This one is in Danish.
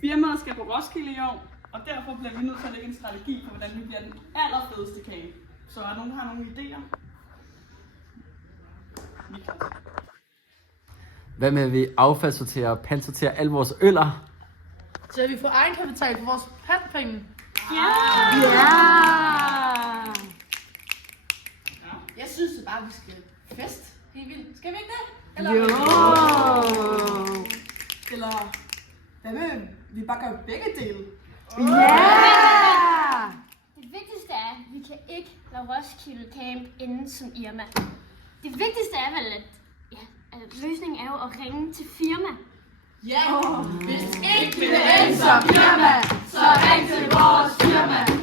Firmaet skal på Roskilde i år, og derfor bliver vi nødt til at lægge en strategi for, hvordan vi bliver den allerfedeste kage. Så er nogen, der har nogle idéer? Hvad med, at vi affaldssorterer og pantsorterer alle vores øller? Så vi får egenkapital for vores pantpenge. Ja! Jeg synes det bare, vi skal fest helt vildt. Skal vi ikke det? Eller? Jo! Eller hvad med, vi bare gør begge dele? Ja! Det vigtigste er, at vi kan ikke lade Roskilde Camp ende som Irma. Det vigtigste er vel, at løsningen er jo at ringe til firma. Ja! Hvis Ikke vil ende som Irma, så ring til vores firma.